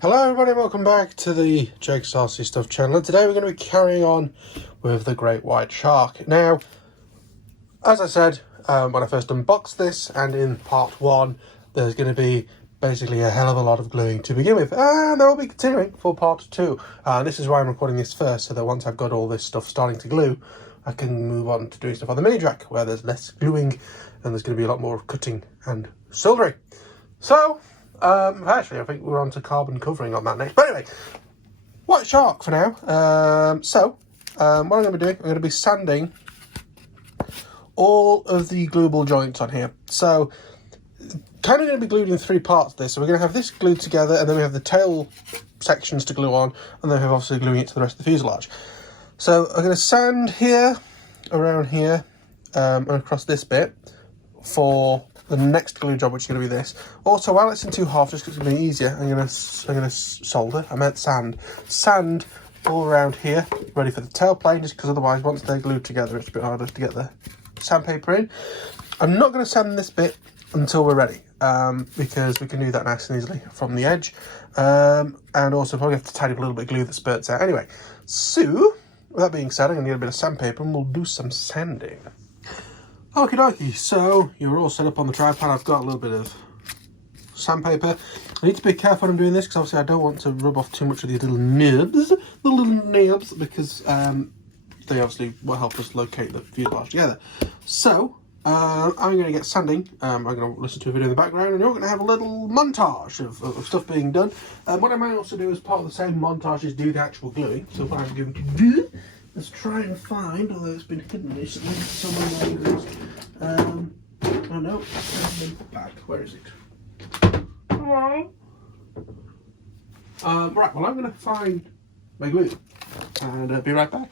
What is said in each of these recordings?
Hello everybody, welcome back to the Jake's Saucy Stuff channel, and today we're going to be carrying on with the great white shark. Now, as I said when I first unboxed this, and in part 1, there's going to be basically a hell of a lot of gluing to begin with, and there will be continuing for part 2. This is why I'm recording this first, so that once I've got all this stuff starting to glue, I can move on to doing stuff on the mini track, where there's less gluing, and there's going to be a lot more cutting and soldering. So, actually, I think we're on to carbon covering on that next. But anyway, white shark for now. What I'm going to be doing, I'm going to be sanding all of the gluable joints on here. So, kind of going to be glued in 3 parts this. So we're going to have this glued together, and then we have the tail sections to glue on, and then we have obviously gluing it to the rest of the fuselage. So I'm going to sand here, around here, and across this bit for the next glue job, which is going to be this. Also, while it's in 2 halves, just because it's going to be easier, I'm going to solder. I meant sand all around here, ready for the tail plane. Just because otherwise, once they're glued together, it's a bit harder to get the sandpaper in. I'm not going to sand this bit until we're ready, because we can do that nice and easily from the edge, and also probably have to tidy up a little bit of glue that spurts out. Anyway, so with that being said, I'm going to get a bit of sandpaper and we'll do some sanding. Okie dokie, so you're all set up on the tripod. I've got a little bit of sandpaper. I need to be careful when I'm doing this, because obviously I don't want to rub off too much of these little nibs, because they obviously will help us locate the fuselage together. So, I'm going to get sanding. I'm going to listen to a video in the background, and you're going to have a little montage of stuff being done. What I might also do as part of the same montage is do the actual gluing. So what I'm going to do, let's try and find, although it's been hidden recently, somewhere. Oh no, back. Where is it? Hello. Right. Well, I'm going to find my glue and be right back.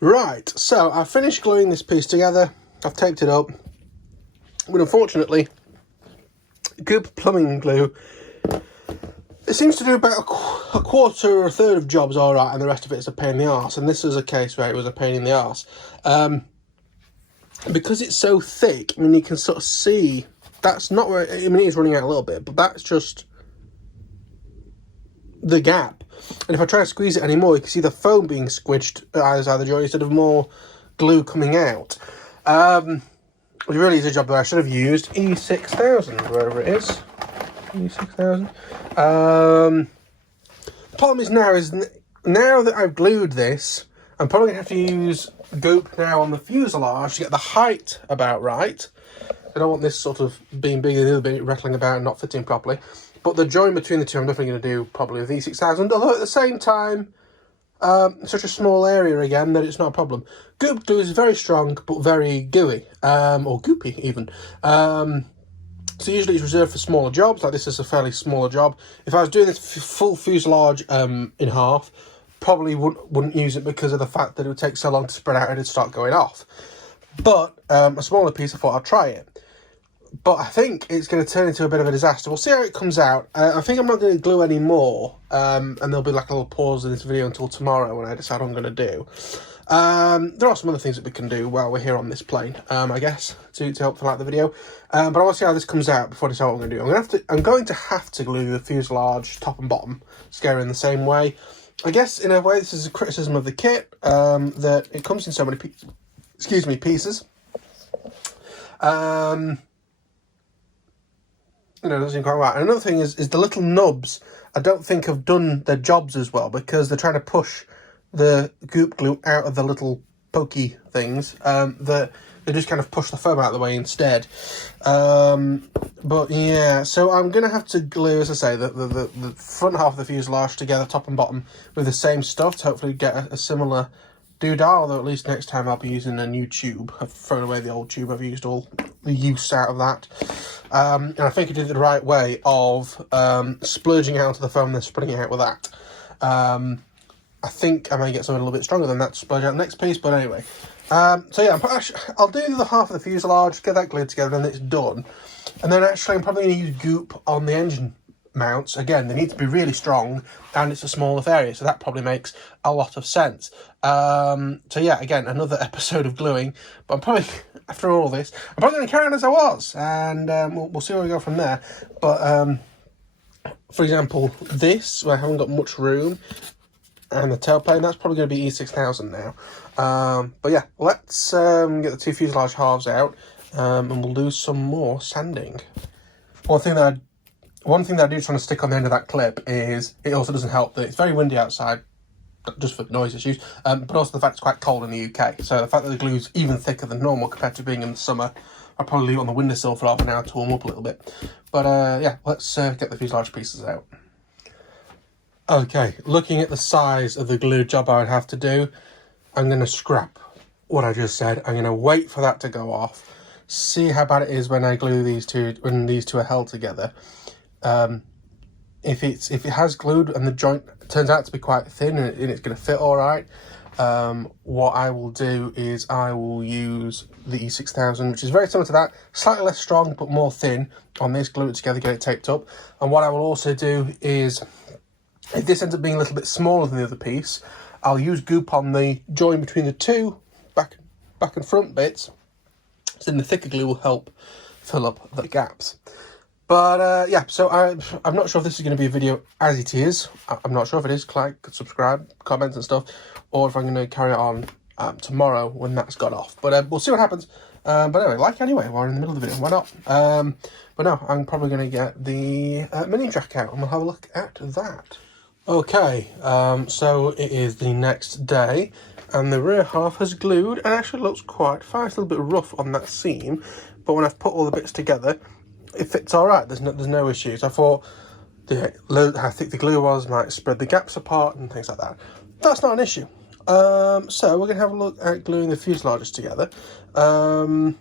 Right, so I've finished gluing this piece together. I've taped it up. But unfortunately, Goop plumbing glue, it seems to do about a quarter or a third of jobs alright, and the rest of it is a pain in the arse. And this is a case where it was a pain in the arse. Because it's so thick, I mean, you can sort of see, that's not where, I mean, it is running out a little bit, but that's just the gap. And if I try to squeeze it anymore, you can see the foam being squished either the joint instead of more glue coming out. It really is a job that I should have used E6000, wherever it is. E6000. The problem is now that I've glued this, I'm probably going to have to use Goop now on the fuselage to get the height about right. I don't want this sort of being bigger than the other bit, rattling about and not fitting properly. But the join between the two I'm definitely going to do probably with E6000, although at the same time, such a small area again that it's not a problem. Goop glue is very strong but very gooey, or goopy even. So usually it's reserved for smaller jobs, like this is a fairly smaller job. If I was doing this full fuselage in half, probably wouldn't use it because of the fact that it would take so long to spread out and it'd start going off. But a smaller piece, I thought I'd try it. But I think it's going to turn into a bit of a disaster. We'll see how it comes out. I think I'm not going to glue any more, and there'll be like a little pause in this video until tomorrow when I decide what I'm going to do. There are some other things that we can do while we're here on this plane, I guess, to help fill out the video. But I want to see how this comes out before I decide what I'm going to do. I'm going to have to glue the fuselage top and bottom together in the same way. I guess in a way this is a criticism of the kit, that it comes in so many pieces. You know, it doesn't seem quite right. And another thing is the little nubs, I don't think have done their jobs as well because they're trying to push the goop glue out of the little pokey things, that they just kind of push the foam out of the way instead. But yeah, so I'm going to have to glue, as I say, the front half of the fuselage together, top and bottom, with the same stuff to hopefully get a similar doodah, although at least next time I'll be using a new tube. I've thrown away the old tube, I've used all the use out of that. And I think I did it the right way of splurging out onto the foam and then spreading it out with that. I think I may get something a little bit stronger than that to splurge out the next piece, but anyway. So yeah, I'll do the half of the fuselage, get that glued together, and then it's done. And then actually I'm probably going to use goop on the engine mounts. Again, they need to be really strong, and it's a small enough area, so that probably makes a lot of sense. So yeah, again, another episode of gluing, but I'm probably, after all this, I'm probably going to carry on as I was, and we'll see where we go from there. But for example, this, where I haven't got much room, and the tailplane, that's probably going to be E6000 now. But yeah, let's get the two fuselage halves out, and we'll do some more sanding. One thing that I do trying to stick on the end of that clip is it also doesn't help that it's very windy outside, just for noise issues, but also the fact it's quite cold in the UK. So the fact that the glue's even thicker than normal compared to being in the summer, I'll probably leave it on the windowsill for half an hour to warm up a little bit. But yeah, let's get the fuselage pieces out. Okay, looking at the size of the glue job I would have to do, I'm going to scrap what I just said. I'm going to wait for that to go off, see how bad it is when I glue these two, when these two are held together. If it has glued and the joint turns out to be quite thin and it's going to fit all right, what I will do is I will use the E6000, which is very similar to that, slightly less strong but more thin on this, glue it together, get it taped up. And what I will also do is, if this ends up being a little bit smaller than the other piece, I'll use goop on the join between the two back and front bits, so then the thicker glue will help fill up the gaps. But yeah, so I'm not sure if this is going to be a video as it is. I'm not sure if it is. Like, subscribe, comments and stuff, or if I'm going to carry it on tomorrow when that's got off. But we'll see what happens. But anyway, like anyway, while we're in the middle of the video, why not? But no, I'm probably going to get the mini jack out and we'll have a look at that. Okay, so it is the next day, and the rear half has glued and actually looks quite fine. It's a little bit rough on that seam, but when I've put all the bits together, it fits all right. There's no issues. I thought how thick the glue was might spread the gaps apart and things like that. That's not an issue. So we're going to have a look at gluing the fuselages together. All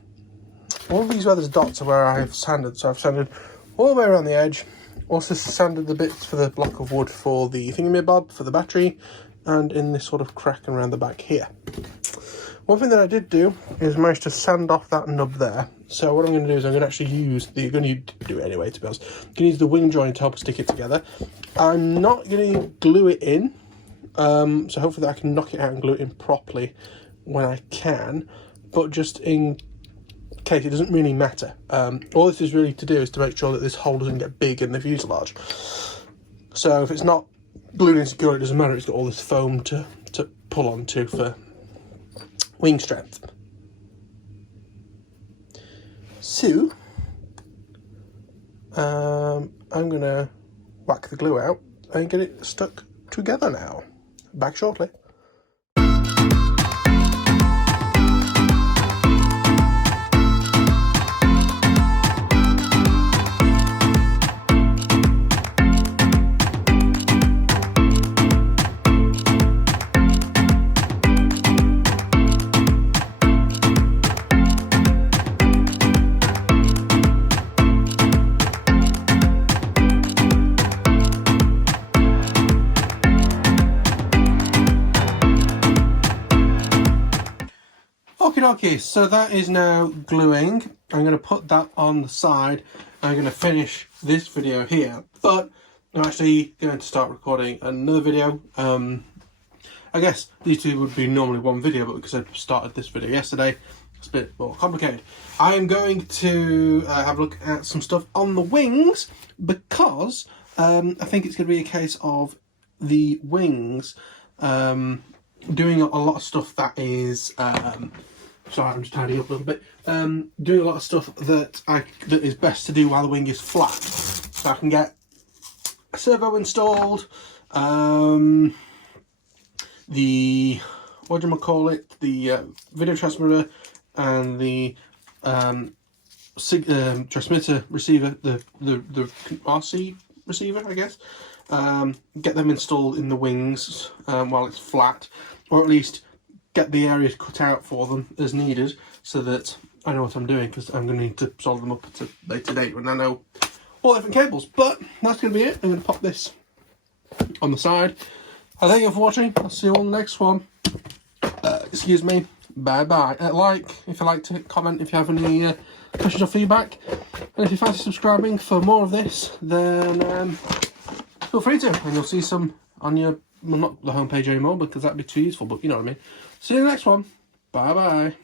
of these where there's dots are where I've sanded, so I've sanded all the way around the edge. Also sanded the bits for the block of wood for the thingamabob for the battery, and in this sort of crack around the back here. One thing that I did do is manage to sand off that nub there. So what I'm going to do is I'm going to actually use the, you're going to do it anyway to be honest, I'm going to use the wing joint to help stick it together. I'm not going to glue it in, so hopefully I can knock it out and glue it in properly when I can, but just in case, it doesn't really matter. All this is really to do is to make sure that this hole doesn't get big in the fuselage. So if it's not glued in secure, it doesn't matter, it's got all this foam to pull onto for wing strength. So I'm gonna whack the glue out and get it stuck together now. Back shortly. okay, so that is now gluing. I'm going to put that on the side. I'm going to finish this video here, but I'm actually going to start recording another video. I guess these two would be normally one video, but because I started this video yesterday, it's a bit more complicated. I am going to have a look at some stuff on the wings, because I think it's going to be a case of the wings doing a lot of stuff that is... sorry, I'm just tidying up a little bit. Doing a lot of stuff that is best to do while the wing is flat. So I can get a servo installed, the the video transmitter and the transmitter receiver, the RC receiver, I guess. Get them installed in the wings while it's flat, or at least get the areas cut out for them as needed, so that I know what I'm doing, because I'm going to need to solder them up at a later date when I know all different cables. But that's going to be it. I'm going to pop this on the side. I thank you for watching. I'll see you on the next one. Excuse me. Bye bye. Like if you like to, comment if you have any questions or feedback, and if you fancy subscribing for more of this, then feel free to, and you'll see some on your, well, not the homepage anymore because that'd be too useful, but you know what I mean. See you in the next one. Bye bye.